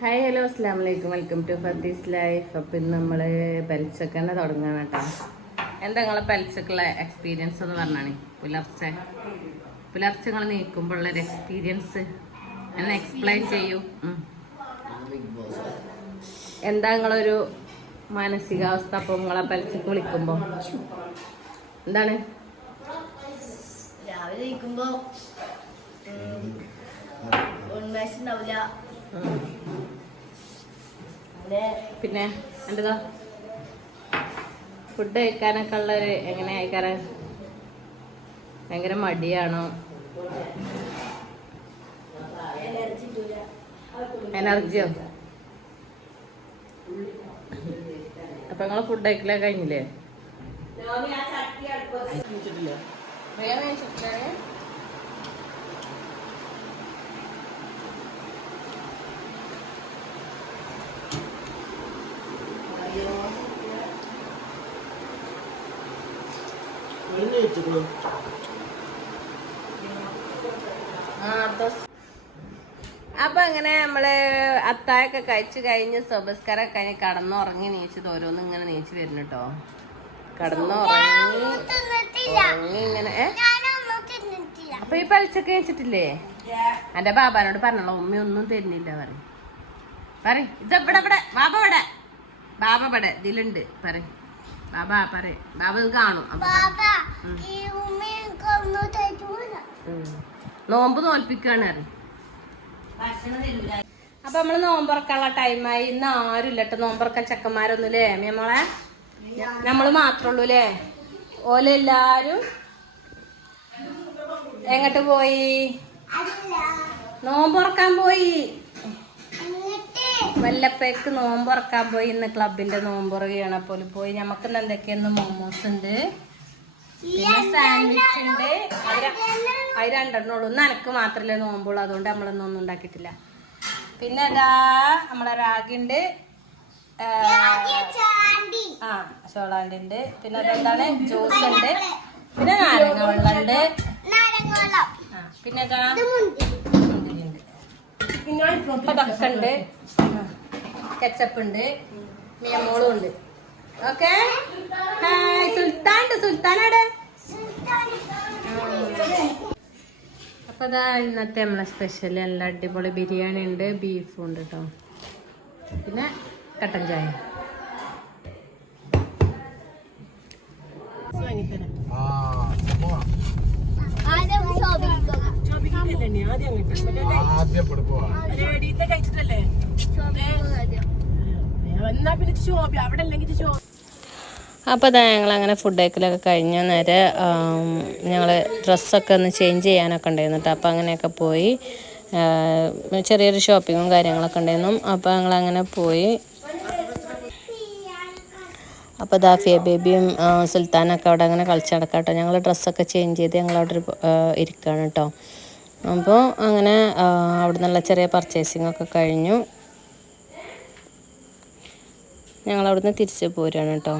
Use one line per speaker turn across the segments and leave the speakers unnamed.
Hi hello അസ്സാം വലൈക്കും welcome to ഫത്തീസ് life അപ്പം ഇന്ന് നമ്മൾ പെൽച്ചക്കന്നെ തുടങ്ങുകയാണ് കേട്ടോ എന്താ നിങ്ങളെ പെൽച്ചക്കുള്ള എക്സ്പീരിയൻസ് എന്ന് പറഞ്ഞാണ് പുലർച്ചെ പുലർച്ചെ നിങ്ങൾ നീക്കുമ്പോഴുള്ള എക്സ്പീരിയൻസ് എന്നെ എക്സ്പ്ലെയിൻ ചെയ്യൂ. എന്താ നിങ്ങളൊരു മാനസികാവസ്ഥ അപ്പോൾ നിങ്ങളെ പെൽച്ചക്ക് വിളിക്കുമ്പോൾ എന്താണ്
രാവിലെ ഉണ്ടാവില്ല. പിന്നെ
പിന്നെ എന്താ ഫുഡ് കഴിക്കാനൊക്കെ ഉള്ളൊരു എങ്ങനെ കഴിക്കാറ് ഭയങ്കര മടിയാണോ? എനർജിയോ അപ്പൊ നിങ്ങൾ ഫുഡ് കഴിക്കലൊക്കെ കഴിഞ്ഞില്ലേ? വേഗം ആ, ദോസ്. അപ്പൊ അങ്ങനെ നമ്മൾ അത്തായൊക്കെ കഴിച്ചു കഴിഞ്ഞ് സ്വബസ്കാരൊക്കെ കഴിഞ്ഞ് കടന്നുറങ്ങി നീച്ചത് ഓരോന്നും ഇങ്ങനെ നീച്ചു വരുന്നു കേട്ടോ കടന്നുറങ്ങി ഉറങ്ങി ഇങ്ങനെ അപ്പൊ ഈ പലിച്ചൊക്കെ കഴിച്ചിട്ടില്ലേ? എന്റെ ബാബാനോട് പറഞ്ഞോളൂ ഉമ്മ ഒന്നും തരുന്നില്ല പറ പറ ഇതെവിടെ ഇവിടെ ബാബ ഇവിടെ. ബാബ ഇവിടെ ഇതിലുണ്ട് പറ ബാബ പറ ബാബ ഇത് കാണും. നോമ്പ്
തോൽപ്പിക്കുകയാണ്
അപ്പൊ നമ്മൾ നോമ്പറക്കാനുള്ള ടൈമായി ഇന്ന് ആരും ഇല്ല കേട്ടോ നോമ്പറക്കാൻ ചെക്കന്മാരൊന്നും അല്ലേ മേമോളെ നമ്മൾ മാത്രേ ഉള്ളൂ അല്ലേ ഓലെല്ലാരും എങ്ങോട്ട് പോയി? നോമ്പുറക്കാൻ പോയി. വല്ലപ്പേക്ക് നോമ്പുറക്കാൻ പോയി ഇന്ന് ക്ലബിന്റെ നോമ്പുറകയാണ്. അപ്പോൾ പോയി നമുക്ക് ഇന്ന് എന്തൊക്കെയെന്ന് മോമോസ് ഉണ്ട്? പിന്നെ സാൻഡ്വിച്ച് ഉണ്ട്. അത് രണ്ടെണ്ണുള്ളൂ അത് ഇന്ന് എനക്ക് മാത്രമല്ലേ നോമ്പുള്ളൂ. അതുകൊണ്ട് നമ്മളൊന്നും ഒന്നും ഉണ്ടാക്കിയിട്ടില്ല. പിന്നെ ഇതാ നമ്മളെ റാഗി ഉണ്ട്. ആ, ചോളാണ്ടി ഉണ്ട്. പിന്നെ അതെന്താണ്? ജ്യൂസ് ഉണ്ട്. പിന്നെ നാരങ്ങ വെള്ളം ഉണ്ട് പിന്നെ ഇതാ മുന്തിരി. ഉണ്ട്. ഇതൊക്കെ ഉണ്ട്. കെച്ചപ്പ് ഉണ്ട്. മിയമോളും ഉണ്ട്. ഓക്കെ ഹായ് സുൽത്താൻ ഉണ്ട് സുൽത്താനാടെ അപ്പൊ അതാ ഇന്നത്തെ നമ്മളെ സ്പെഷ്യൽ നല്ല അടിപൊളി ബിരിയാണി ഉണ്ട്. ബീഫും ഉണ്ട് കേട്ടോ പിന്നെ കട്ടൻ ചായ.
ആദ്യം
അപ്പോൾ അതാ ഞങ്ങൾ അങ്ങനെ ഫുഡ് കഴിക്കലൊക്കെ കഴിഞ്ഞ നേരെ ഞങ്ങൾ ഡ്രസ്സൊക്കെ ഒന്ന് ചേഞ്ച് ചെയ്യാനൊക്കെ ഉണ്ടായിരുന്നു അപ്പോൾ അങ്ങനെയൊക്കെ പോയി. ചെറിയൊരു ഷോപ്പിങ്ങും കാര്യങ്ങളൊക്കെ ഉണ്ടായിരുന്നു. അപ്പോൾ ഞങ്ങൾ അങ്ങനെ പോയി. അപ്പോൾ ദാഫിയ ബേബിയും സുൽത്താനൊക്കെ അവിടെ അങ്ങനെ കളിച്ചടക്കാം കേട്ടോ. ഞങ്ങൾ ഡ്രസ്സൊക്കെ ചേഞ്ച് ചെയ്ത് ഞങ്ങൾ അവിടെ ഇരിക്കുകയാണ് കേട്ടോ. അപ്പോൾ അങ്ങനെ അവിടെ നിന്നുള്ള ചെറിയ പർച്ചേസിംഗ് ഒക്കെ കഴിഞ്ഞു. ഞങ്ങൾ അവിടുന്ന് തിരിച്ച് പോരുകയാണ് കേട്ടോ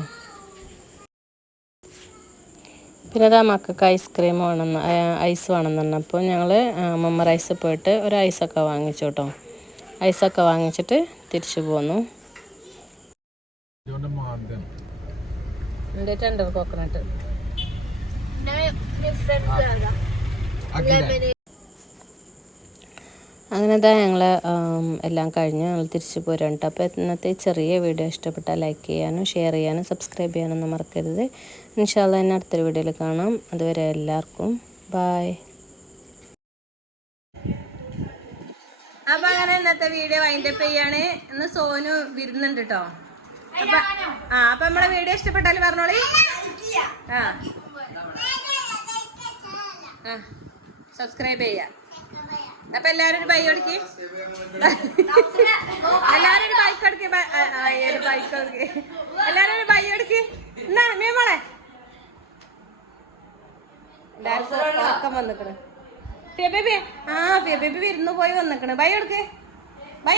പിന്നെ അതാ മക്കൾക്ക് ഐസ്ക്രീം വേണമെന്ന് ഐസ് വേണമെന്ന് അപ്പോൾ ഞങ്ങൾ മമ്മർ റൈസ് പോയിട്ട് ഒരു ഐസൊക്കെ വാങ്ങിച്ചു കേട്ടോ ഐസൊക്കെ വാങ്ങിച്ചിട്ട് തിരിച്ചു പോന്നു കോക്കനട്ട് കോക്കനട്ട് അങ്ങനെ തന്നെ ഞങ്ങൾ എല്ലാം കഴിഞ്ഞ് ഞങ്ങൾ തിരിച്ചു പോരുന്നുണ്ട് അപ്പോൾ ഇന്നത്തെ ചെറിയ വീഡിയോ ഇഷ്ടപ്പെട്ടാൽ ലൈക്ക് ചെയ്യാനും ഷെയർ ചെയ്യാനും സബ്സ്ക്രൈബ് ചെയ്യാനൊന്നും മറക്കരുത്. ഇൻഷാല്ല തന്നെ അടുത്തൊരു വീഡിയോയിൽ കാണാം. അതുവരെ എല്ലാവർക്കും ബായ്. അപ്പൊ അങ്ങനെ ഇന്നത്തെ വീഡിയോ വൈൻഡപ്പ് ചെയ്യാണ്. ഇന്ന് സോനു വിരുന്നുണ്ട് കേട്ടോ ആ അപ്പൊ നമ്മളെ വീഡിയോ ഇഷ്ടപ്പെട്ടാൽ പറഞ്ഞോളി. ആ. സബ്സ്ക്രൈബ് ചെയ്യാം. അപ്പൊ എല്ലാരും ഒരു ബൈക്ക് കൊടുക്കി എല്ലാരും ഒരു ബൈക്ക് കൊടുക്കി ബൈക്ക് കൊടുക്കി എല്ലാരും ഒരു ബൈക്ക് കൊടുക്കി എന്നാ മേമോളെ മോളെ? ആ ബേബി വിരുന്ന് പോയി വന്നിക്കണ്. ബൈ കൊടുക്ക് ബൈ